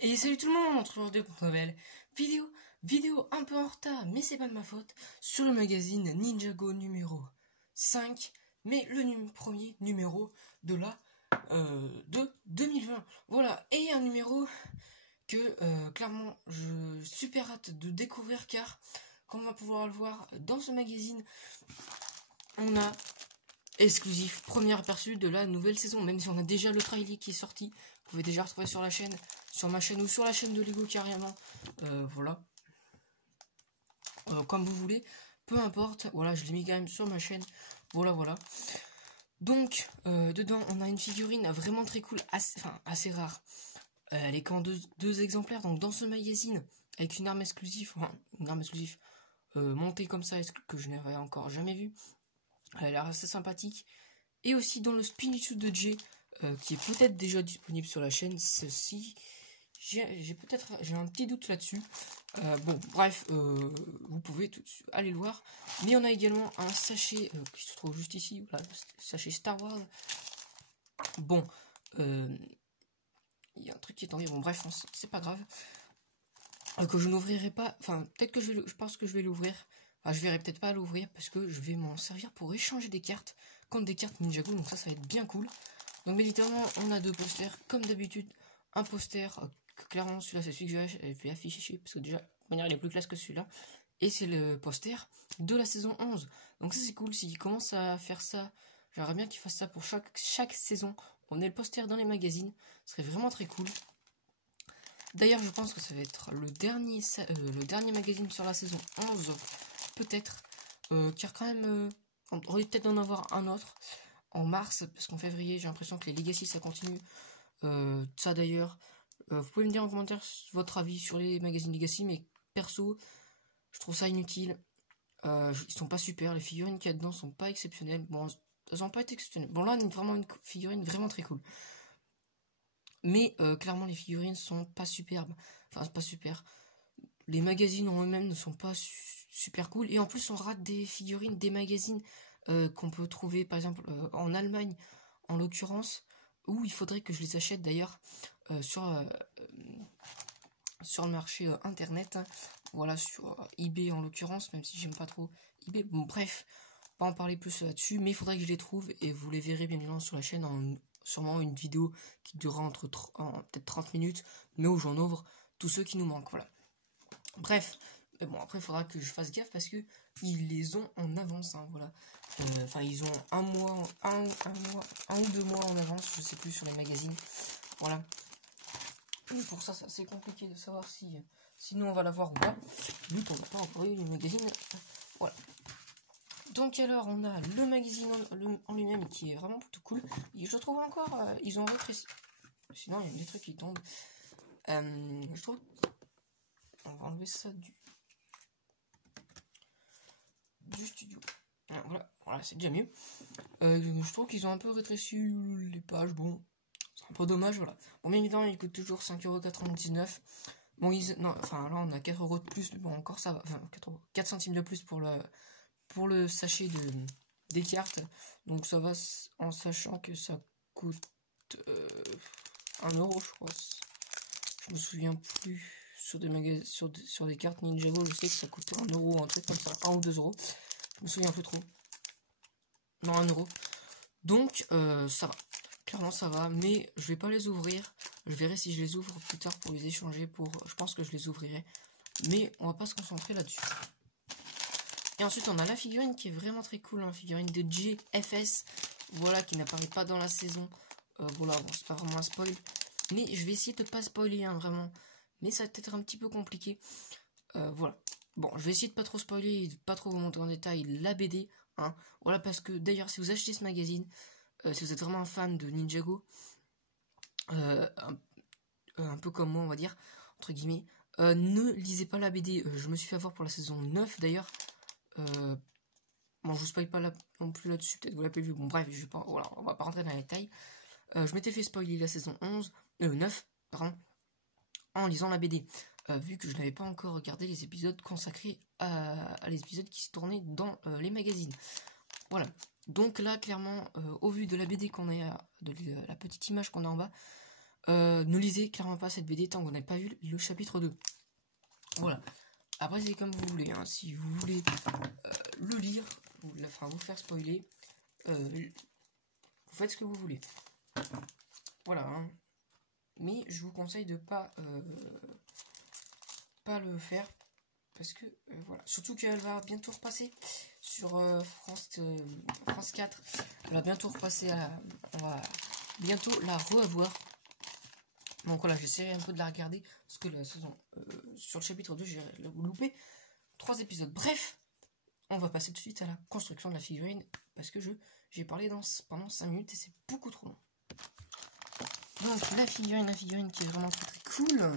Et salut tout le monde, on se retrouve pour une nouvelle vidéo un peu en retard, mais c'est pas de ma faute, sur le magazine Ninjago numéro 5, mais le premier numéro de de 2020. Voilà, et un numéro que clairement je super hâte de découvrir, car comme on va pouvoir le voir dans ce magazine, on a exclusif premier aperçu de la nouvelle saison, même si on a déjà le trailer qui est sorti. Vous pouvez déjà retrouver sur la chaîne, sur ma chaîne ou sur la chaîne de Lego carrément. Voilà. Comme vous voulez, peu importe. Voilà, je l'ai mis quand même sur ma chaîne. Voilà. Donc, dedans, on a une figurine vraiment très cool, assez rare. Elle est qu'en deux exemplaires, donc dans ce magazine, avec une arme exclusive, montée comme ça, que je n'aurais encore jamais vu. Elle a l'air assez sympathique. Et aussi dans le Spinitsu de Jay, qui est peut-être déjà disponible sur la chaîne. Ceci, j'ai un petit doute là-dessus. Bon, bref, vous pouvez aller le voir. Mais on a également un sachet qui se trouve juste ici, voilà, le sachet Star Wars. Bon, il y a un truc qui est tombé. Bon, bref, c'est pas grave. Que je n'ouvrirai pas. Enfin, peut-être que je pense que je vais l'ouvrir. Enfin, je verrai peut-être pas à l'ouvrir parce que je vais m'en servir pour échanger des cartes contre des cartes Ninjago. Donc ça va être bien cool. Donc évidemment, on a deux posters comme d'habitude. Un poster que clairement celui-là c'est celui que je vais afficher parce que déjà de manière il est plus classe que celui-là. Et c'est le poster de la saison 11. Donc ça c'est cool. S'il commence à faire ça, j'aimerais bien qu'il fasse ça pour chaque saison. On ait le poster dans les magazines. Ce serait vraiment très cool. D'ailleurs, je pense que ça va être le dernier magazine sur la saison 11, peut-être, car quand même, on aurait peut-être d'en avoir un autre en mars, parce qu'en février, j'ai l'impression que les Legacy, ça continue. Ça d'ailleurs, vous pouvez me dire en commentaire votre avis sur les magazines Legacy, mais perso, je trouve ça inutile. Ils sont pas super, les figurines qu'il y a dedans sont pas exceptionnelles. Bon, elles ont pas été exceptionnelles. Bon, là, on a vraiment une figurine vraiment très cool. Mais clairement, les figurines sont pas superbes. Enfin, c'est pas super. Les magazines en eux-mêmes ne sont pas super cool. Et en plus, on rate des figurines, des magazines qu'on peut trouver, par exemple, en Allemagne, en l'occurrence, où il faudrait que je les achète d'ailleurs sur le marché internet. Hein. Voilà, sur eBay en l'occurrence, même si j'aime pas trop eBay. Bon, bref, pas en parler plus là-dessus, mais il faudrait que je les trouve et vous les verrez bien évidemment sur la chaîne en sûrement une vidéo qui durera entre peut-être 30 minutes, mais où j'en ouvre tous ceux qui nous manquent, voilà. Bref, mais bon, après il faudra que je fasse gaffe parce que ils les ont en avance, hein, voilà. Enfin, ils ont un ou 2 mois en avance, je sais plus, sur les magazines, voilà. Et pour ça, c'est compliqué de savoir sinon on va l'avoir ou pas, vu qu'on n'a pas encore eu les magazines, voilà. Donc alors on a le magazine en lui-même qui est vraiment plutôt cool. Et je trouve encore, ils ont rétréci. Sinon il y a des trucs qui tombent. Je trouve... On va enlever ça du studio. Voilà, c'est déjà mieux. Je trouve qu'ils ont un peu rétréci les pages. Bon, c'est un peu dommage, voilà. Bon, bien évidemment, il coûte toujours 5,99€. Bon, enfin là on a 4€ de plus. Bon, encore ça va. Enfin, 4 centimes de plus pour le sachet des cartes, donc ça va, en sachant que ça coûte 1€, je crois. Je me souviens plus. Sur des cartes Ninjago, je sais que ça coûte 1€, un truc comme ça, 1 ou 2€. Je me souviens plus trop. Non, 1€. Donc ça va. Clairement ça va, mais je vais pas les ouvrir. Je verrai si je les ouvre plus tard pour les échanger. Je pense que je les ouvrirai, mais on va pas se concentrer là-dessus. Et ensuite on a la figurine qui est vraiment très cool, la figurine de JFS, voilà, qui n'apparaît pas dans la saison. Voilà, bon, c'est pas vraiment un spoil, mais je vais essayer de pas spoiler, hein, vraiment, mais ça va être un petit peu compliqué. Voilà, bon, je vais essayer de pas trop spoiler et de pas trop vous montrer en détail la BD, hein. Voilà, parce que d'ailleurs si vous achetez ce magazine, si vous êtes vraiment un fan de Ninjago, un peu comme moi on va dire, entre guillemets, ne lisez pas la BD. Je me suis fait avoir pour la saison 9 d'ailleurs. Bon, je vous spoil pas non plus là-dessus, peut-être vous l'avez vu. Bon, bref, voilà, on va pas rentrer dans les détails. Je m'étais fait spoiler la saison 9, pardon, en lisant la BD. Vu que je n'avais pas encore regardé les épisodes consacrés à les épisodes qui se tournaient dans les magazines. Voilà. Donc là, clairement, au vu de la BD qu'on a, de la petite image qu'on a en bas, Ne lisez clairement pas cette BD tant que vous n'avez pas vu le chapitre 2. Voilà. Après, c'est comme vous voulez. Hein. Si vous voulez le lire, vous faire spoiler, vous faites ce que vous voulez. Voilà. Hein. Mais je vous conseille de pas le faire. Parce que, voilà. Surtout qu'elle va bientôt repasser sur France 4. Elle va bientôt repasser on va bientôt la revoir. Donc voilà, j'essaierai un peu de la regarder. Parce que la saison, sur le chapitre 2, j'ai loupé 3 épisodes. Bref, on va passer tout de suite à la construction de la figurine. Parce que j'ai parlé pendant 5 minutes et c'est beaucoup trop long. Donc la figurine qui est vraiment très très cool.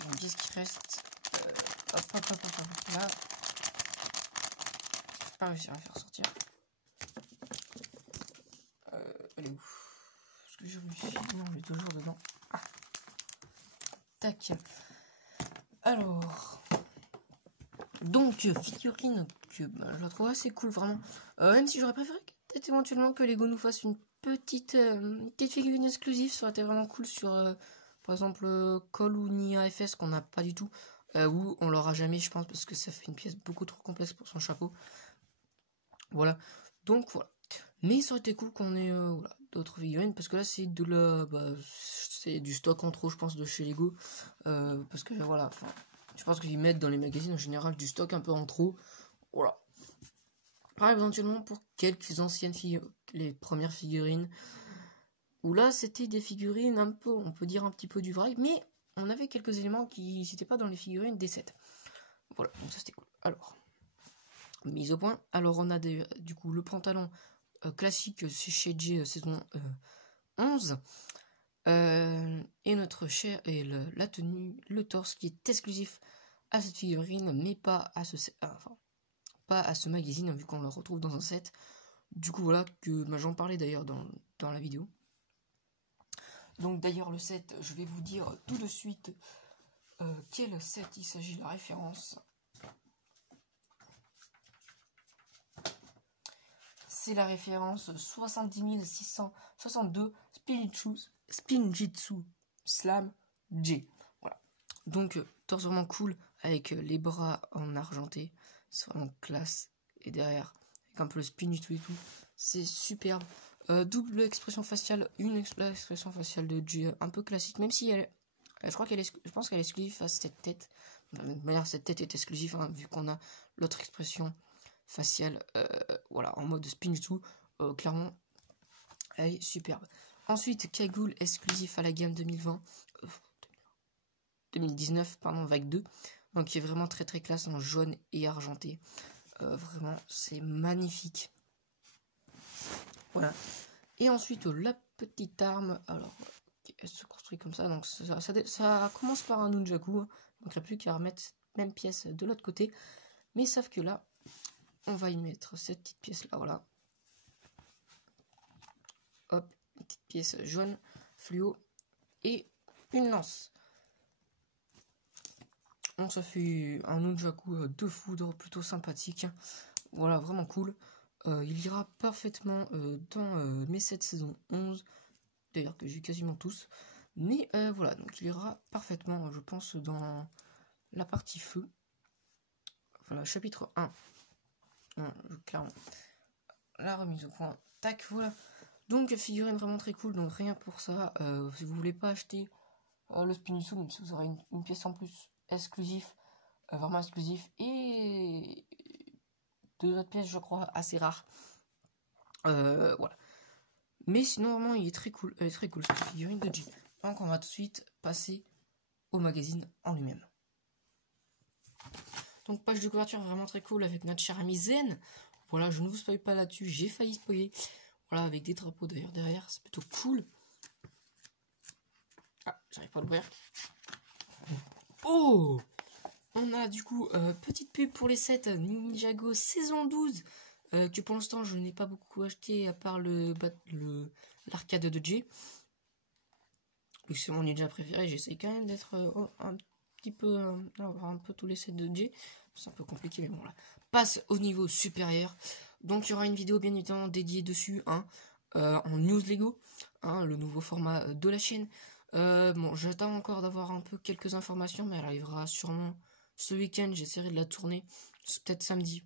Donc qu'est-ce qui reste, là. Je vais pas réussir à faire sortir. Elle est où? Parce que je me suis... Non, elle est toujours dedans. Ah. Tac. Alors... Donc, figurine que je la trouve assez cool, vraiment. Même si j'aurais préféré peut-être éventuellement que Lego nous fasse une petite figurine exclusive. Ça aurait été vraiment cool sur... par exemple, Cole ou Nia FS qu'on n'a pas du tout. Ou on l'aura jamais, je pense, parce que ça fait une pièce beaucoup trop complexe pour son chapeau. Voilà. Donc, voilà. Mais ça aurait été cool qu'on ait voilà, d'autres figurines. Parce que là, c'est de la... c'est du stock en trop, je pense, de chez Lego. Parce que, voilà, je pense qu'ils mettent dans les magazines, en général, du stock un peu en trop. Voilà. Par éventuellement, pour quelques anciennes figurines, les premières figurines... Où là, c'était des figurines un peu, on peut dire un petit peu du vrai, mais on avait quelques éléments qui n'étaient pas dans les figurines des 7. Voilà, donc ça c'était cool. Alors, mise au point. Alors, on a du coup le pantalon classique, c'est chez J saison 11. Et notre chair et la tenue, le torse qui est exclusif à cette figurine, mais pas à ce magazine, vu qu'on le retrouve dans un set. Du coup, voilà, que j'en parlais d'ailleurs dans la vidéo. Donc d'ailleurs le set, je vais vous dire tout de suite quel set il s'agit, la référence. C'est la référence 70662 Spinjitzu Slam J. Voilà. Donc torse vraiment cool avec les bras en argenté. C'est vraiment classe. Et derrière, avec un peu le Spinjitzu et tout. C'est superbe. Double expression faciale, une expression faciale de J un peu classique, même si je pense qu'elle est exclusive à cette tête. De manière, cette tête est exclusive, hein, vu qu'on a l'autre expression faciale, voilà, en mode Spinjitzu, clairement, elle est superbe. Ensuite, cagoule exclusif à la gamme 2019, pardon, vague 2, donc qui est vraiment très très classe en jaune et argenté. Vraiment, c'est magnifique. Voilà. Et ensuite, la petite arme, alors, elle se construit comme ça, donc ça commence par un nunjaku, hein. Donc il n'y a plus qu'à remettre cette même pièce de l'autre côté, mais sauf que là, on va y mettre cette petite pièce là, voilà. Hop, une petite pièce jaune, fluo, et une lance. Donc ça fait un nunjaku de foudre plutôt sympathique, voilà, vraiment cool. Il ira parfaitement dans mes 7 saisons 11, d'ailleurs que j'ai quasiment tous. Mais voilà, donc il ira parfaitement, je pense, dans la partie feu. Voilà, chapitre 1. Clairement. La remise au point. Tac, voilà. Donc figurine vraiment très cool, donc rien pour ça. Si vous voulez pas acheter le Spinjitzu, même si vous aurez une pièce en plus exclusif, vraiment exclusif, et 2 autres pièces, je crois, assez rares. Voilà. Mais sinon, vraiment, il est très cool. Elle est très cool, cette figurine de J. Donc, on va tout de suite passer au magazine en lui-même. Donc, page de couverture vraiment très cool avec notre cher ami Zen. Voilà, je ne vous spoil pas là-dessus. J'ai failli spoiler. Voilà, avec des drapeaux d'ailleurs derrière. C'est plutôt cool. Ah, j'arrive pas à l'ouvrir. Oh! On a du coup petite pub pour les 7 Ninjago saison 12 que pour l'instant je n'ai pas beaucoup acheté à part l'arcade de J. C'est mon ninja préféré, j'essaie quand même d'être un petit peu avoir un peu tous les sets de J. C'est un peu compliqué mais bon là. Passe au niveau supérieur. Donc il y aura une vidéo bien évidemment dédiée dessus, hein, en news Lego. hein, le nouveau format de la chaîne. Bon, j'attends encore d'avoir un peu quelques informations, mais elle arrivera sûrement ce week-end. J'essaierai de la tourner, peut-être samedi.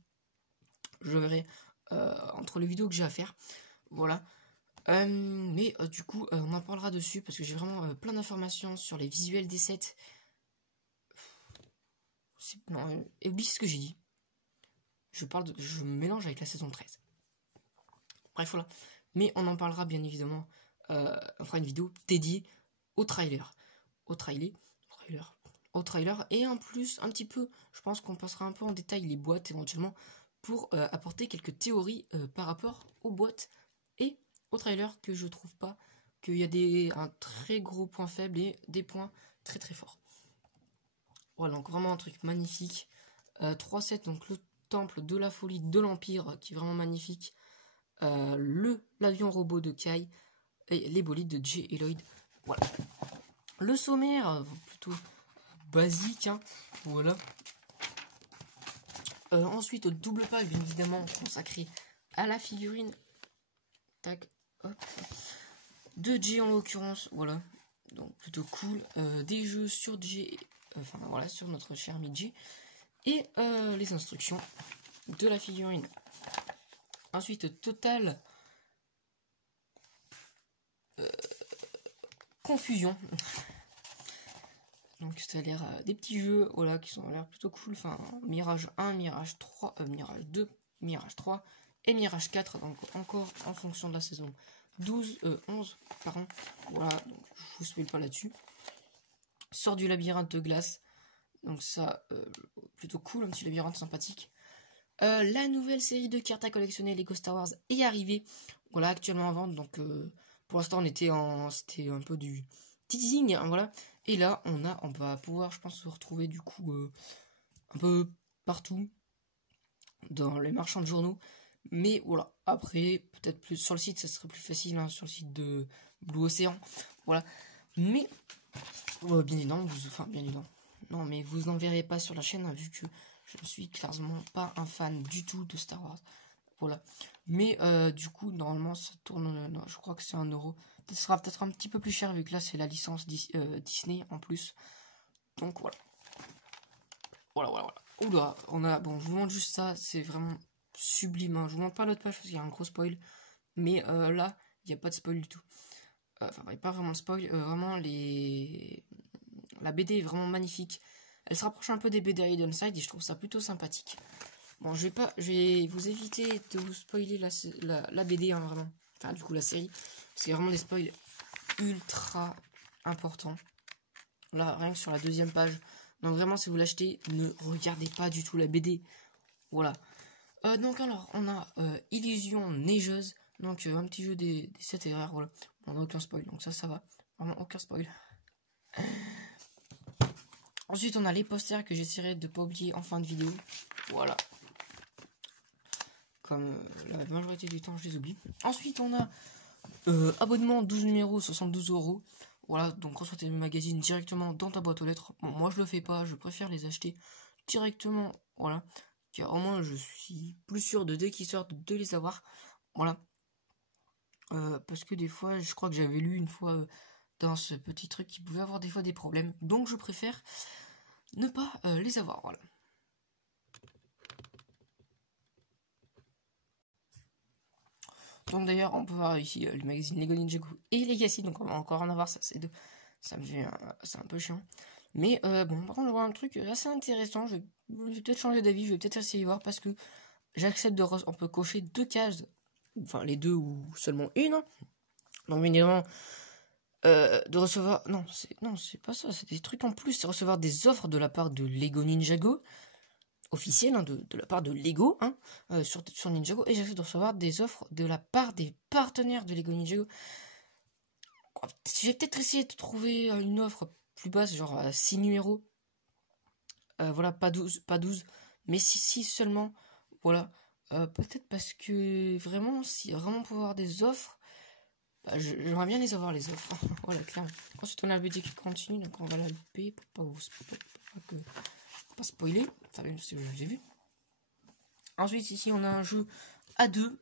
Je verrai entre les vidéos que j'ai à faire. Voilà. Mais du coup, on en parlera dessus parce que j'ai vraiment plein d'informations sur les visuels des sets. Non, et oublie ce que j'ai dit. Je mélange avec la saison 13. Bref, voilà. Mais on en parlera bien évidemment. On fera une vidéo dédiée au trailer. Au trailer. Et en plus, un petit peu, je pense qu'on passera un peu en détail les boîtes éventuellement pour apporter quelques théories par rapport aux boîtes et au trailer, que je trouve pas qu'il y a un très gros point faible et des points très très forts. Voilà, donc vraiment un truc magnifique. 3 sets, donc le temple de la folie de l'Empire qui est vraiment magnifique. L'avion robot de Kai et les bolides de Jay et Lloyd. Voilà. Le sommaire, plutôt basique, hein. Voilà. Ensuite, double page, bien évidemment, consacré à la figurine. Tac, hop. De Jay en l'occurrence, voilà. Donc plutôt cool. Des jeux sur Jay, enfin voilà, sur notre cher Jay. Et les instructions de la figurine. Ensuite, total confusion. Donc ça a l'air des petits jeux, voilà, qui sont l'air plutôt cool. Enfin, Mirage 1, Mirage 3, Mirage 2, Mirage 3 et Mirage 4. Donc encore en fonction de la saison 11, pardon. Voilà, donc je vous spoil pas là-dessus. Sort du labyrinthe de glace. Donc ça, plutôt cool, un petit labyrinthe sympathique. La nouvelle série de cartes à collectionner Lego Star Wars est arrivée. Voilà, actuellement en vente. Donc pour l'instant, c'était un peu du teasing, hein, voilà. Et là, on va pouvoir, je pense, se retrouver du coup un peu partout dans les marchands de journaux. Mais voilà, après, peut-être plus sur le site, ça serait plus facile, hein, sur le site de Blue Ocean. Voilà. Mais bien évidemment, bien évidemment. Non, mais vous n'en verrez pas sur la chaîne, hein, vu que je ne suis clairement pas un fan du tout de Star Wars. Voilà. Mais du coup, normalement, ça tourne. Non, je crois que c'est 1€. Ça sera peut-être un petit peu plus cher, vu que là, c'est la licence Disney en plus. Donc voilà. Voilà. Oula, bon, je vous montre juste ça. C'est vraiment sublime, hein. Je vous montre pas l'autre page parce qu'il y a un gros spoil. Mais là, il n'y a pas de spoil du tout. Enfin, il n'y a pas vraiment de spoil. Vraiment, la BD est vraiment magnifique. Elle se rapproche un peu des BD Hidden Side et je trouve ça plutôt sympathique. Bon, je vais vous éviter de vous spoiler la BD, hein, vraiment. Enfin, du coup, la série. Parce qu'il y a vraiment des spoils ultra importants. Là, rien que sur la 2e page. Donc vraiment, si vous l'achetez, ne regardez pas du tout la BD. Voilà. Donc alors, on a Illusion Neigeuse. Donc un petit jeu des 7 erreurs, voilà. On n'a aucun spoil, donc ça va. Vraiment aucun spoil. Ensuite, on a les posters que j'essaierai de ne pas oublier en fin de vidéo. Voilà. Comme la majorité du temps, je les oublie. Ensuite, on a abonnement 12 numéros, 72€. Voilà, donc reçois tes magazines directement dans ta boîte aux lettres. Bon, moi, je le fais pas, je préfère les acheter directement. Voilà. Car au moins, je suis plus sûr de dès qu'ils sortent de les avoir. Voilà. Parce que des fois, je crois que j'avais lu une fois dans ce petit truc qui pouvait avoir des fois des problèmes. Donc je préfère ne pas les avoir. Voilà. Donc d'ailleurs, on peut voir ici le magazine Lego Ninjago et Legacy. Donc on va encore en avoir ça, c'est deux. Ça me fait c'est un peu chiant. Mais bon, par contre, je vois un truc assez intéressant. Je vais peut-être changer d'avis. Je vais peut-être essayer de voir parce que j'accepte on peut cocher 2 cases. Enfin, les 2 ou seulement une. Hein. Donc évidemment, de recevoir... Non, c'est pas ça. C'est des trucs en plus. C'est recevoir des offres de la part de Lego Ninjago. Officielle, hein, de la part de Lego, hein, sur Ninjago. Et j'accepte de recevoir des offres de la part des partenaires de Lego Ninjago. Je vais peut-être essayer de trouver une offre plus basse, genre 6 numéros. Voilà, pas 12, mais 6 seulement. Voilà. Peut-être parce que vraiment, si vraiment pour avoir des offres, bah, j'aimerais bien les avoir, les offres. Voilà, clairement. Ensuite, on a la BD qui continue, donc on va la louper pour pas spoiler. Ça ce que j'ai vu. Ensuite, ici, on a un jeu à 2.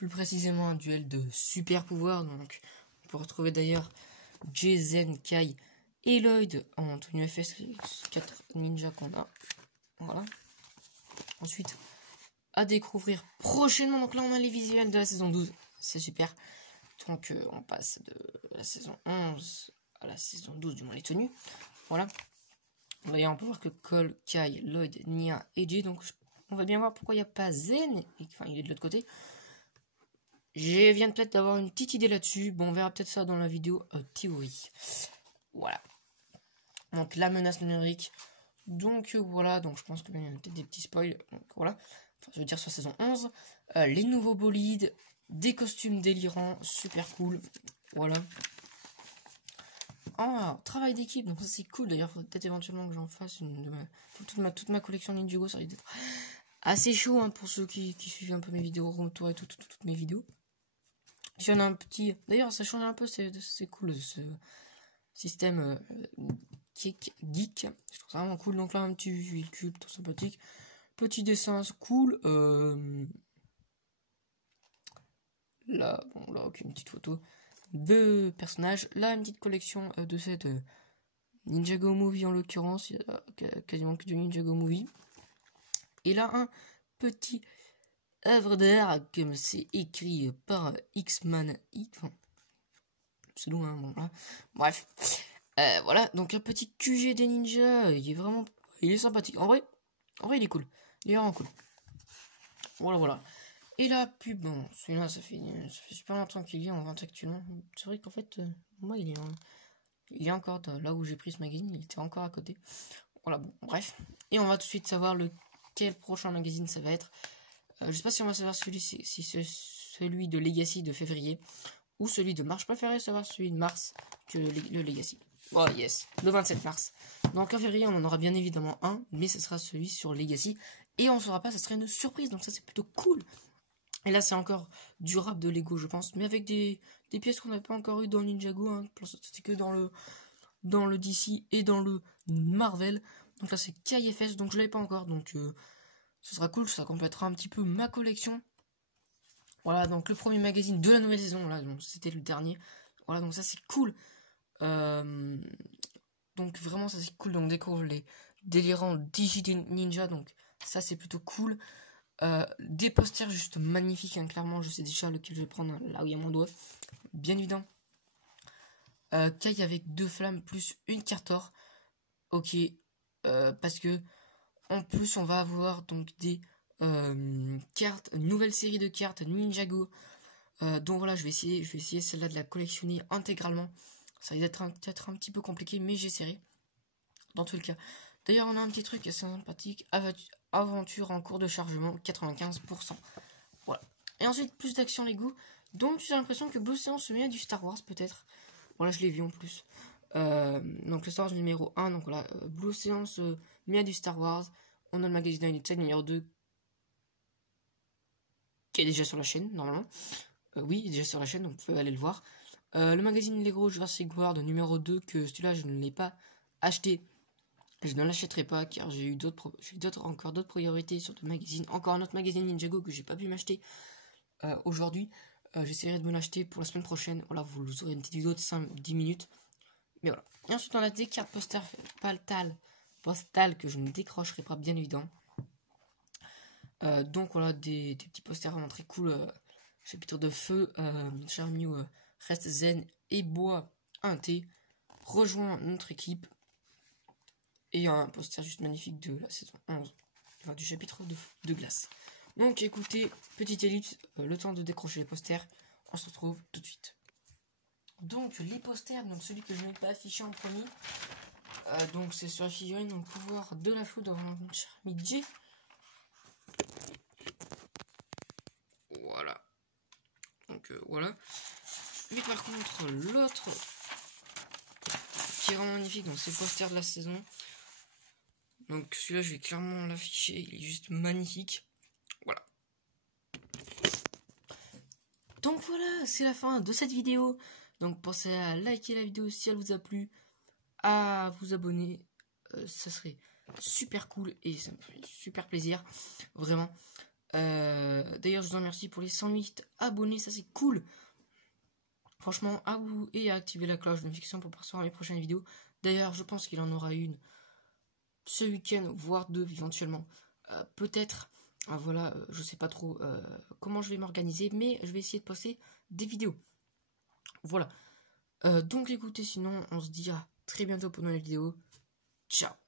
plus précisément un duel de super pouvoir. Donc on peut retrouver d'ailleurs Jason, Kai et Lloyd en tenue FS 4 ninja qu'on a. Voilà. Ensuite, à découvrir prochainement. Donc là, on a les visuels de la saison 12. C'est super. Donc on passe de la saison 11 à la saison 12, du moins les tenues. Voilà. D'ailleurs, on peut voir que Cole, Kai, Lloyd, Nia et Jay. Donc on va bien voir pourquoi il n'y a pas Zen. Enfin, il est de l'autre côté. Je viens peut-être d'avoir une petite idée là-dessus. Bon, on verra peut-être ça dans la vidéo théorie. Voilà. Donc la menace numérique. Donc voilà. Donc je pense qu'il y a peut-être des petits spoils. Donc voilà. Enfin, je veux dire sur saison 11. Les nouveaux bolides. Des costumes délirants. Super cool. Voilà. Ah, travail d'équipe. Donc ça c'est cool. D'ailleurs, faut peut-être éventuellement que j'en fasse une de toute ma collection Ninjago. Ça risque d'être assez chaud hein, pour ceux qui suivent un peu mes vidéos, retour et toutes mes vidéos. Si on a un petit... D'ailleurs, ça change un peu, c'est cool ce système geek. Je trouve ça vraiment cool. Donc là, un petit véhicule tout sympathique. Petit dessin, c'est cool. Là, bon, là, ok, une petite photo de personnages. Là, une petite collection de cette Ninjago Movie en l'occurrence. Il y a quasiment que du Ninjago Movie. Et là, un petit œuvre d'art, comme c'est écrit par X-Man. Enfin, c'est loin, bon, là. Bref. Voilà, donc un petit QG des ninjas. Il est vraiment... Il est sympathique. En vrai, il est cool. Il est vraiment cool. Voilà. Et la pub, bon, celui-là, ça fait super longtemps qu'il est en vente actuellement. C'est vrai qu'en fait, moi, il est encore là où j'ai pris ce magazine. Il était encore à côté. Voilà, bon, bref. Et on va tout de suite savoir quel prochain magazine ça va être. Je sais pas si on va savoir si c'est celui de Legacy de février ou celui de mars. Je préférais savoir celui de mars que le Legacy. Oh yes, le 27 mars. Donc en février, on en aura bien évidemment un, mais ce sera celui sur Legacy. Et on ne saura pas, ça serait une surprise, donc ça c'est plutôt cool. Et là c'est encore du rap de Lego, je pense, mais avec des pièces qu'on n'a pas encore eu dans le Ninjago. Hein. C'était que dans le DC et dans le Marvel. Donc là c'est KIFS, donc je l'avais pas encore, donc... ce sera cool, ça complètera un petit peu ma collection. Voilà, donc le premier magazine de la nouvelle saison, là, donc c'était le dernier. Voilà, donc ça c'est cool. Donc vraiment ça c'est cool, donc découvre les délirants Digi Ninja, donc ça c'est plutôt cool. Des posters juste magnifiques, hein, clairement, je sais déjà lequel je vais prendre, là où il y a mon doigt. Bien évident. Kai avec 2 flammes plus une carte or. Ok, parce que en plus, on va avoir donc des cartes, une nouvelle série de cartes Ninjago. Donc voilà, je vais essayer celle-là de la collectionner intégralement. Ça va être peut-être un petit peu compliqué, mais j'essaierai. Dans tous les cas. D'ailleurs, on a un petit truc assez sympathique. Aventure en cours de chargement, 95%. Voilà. Et ensuite, plus d'action Lego. Donc j'ai l'impression que Blue Ocean se met à du Star Wars, peut-être. Voilà, je l'ai vu en plus. Donc le Star Wars numéro 1. Donc voilà, Blue Ocean se met à du Star Wars. On a le magazine Unitside numéro 2 qui est déjà sur la chaîne, normalement. Oui, il est déjà sur la chaîne, donc vous pouvez aller le voir. Le magazine Lego Jurassic World numéro 2, que celui-là, je ne l'ai pas acheté. Je ne l'achèterai pas, car j'ai encore d'autres priorités sur le magazine. Encore un autre magazine Ninjago que j'ai pas pu m'acheter aujourd'hui. J'essaierai de me l'acheter pour la semaine prochaine. Voilà, vous aurez une petite vidéo de 5-10 minutes. Mais voilà. Et ensuite, on a des cartes postales que je ne décrocherai pas, bien évidemment. Donc voilà, des petits posters vraiment très cool. Chapitre de feu, Charmew reste zen et boit un thé. Rejoins notre équipe. Et un poster juste magnifique de la saison 11. Enfin, du chapitre de glace. Donc écoutez, petite élite, le temps de décrocher les posters. On se retrouve tout de suite. Donc les posters, donc celui que je n'ai pas affiché en premier. Donc c'est sur la figurine, donc pouvoir de la foudre dans mon cher Midji. Voilà. Donc voilà. Mais par contre, l'autre qui est vraiment magnifique, donc c'est le poster de la saison. Donc celui-là, je vais clairement l'afficher, il est juste magnifique. Voilà. Donc voilà, c'est la fin de cette vidéo. Donc pensez à liker la vidéo si elle vous a plu, à vous abonner, ça serait super cool et ça me ferait super plaisir, vraiment. D'ailleurs, je vous remercie pour les 108 abonnés, ça c'est cool. Franchement, à vous et à activer la cloche de notification pour recevoir mes prochaines vidéos. D'ailleurs, je pense qu'il en aura une ce week-end, voire 2 éventuellement. Peut-être, voilà, je sais pas trop comment je vais m'organiser, mais je vais essayer de poster des vidéos. Voilà. Donc écoutez, sinon, on se dit à très bientôt pour une nouvelle vidéo. Ciao.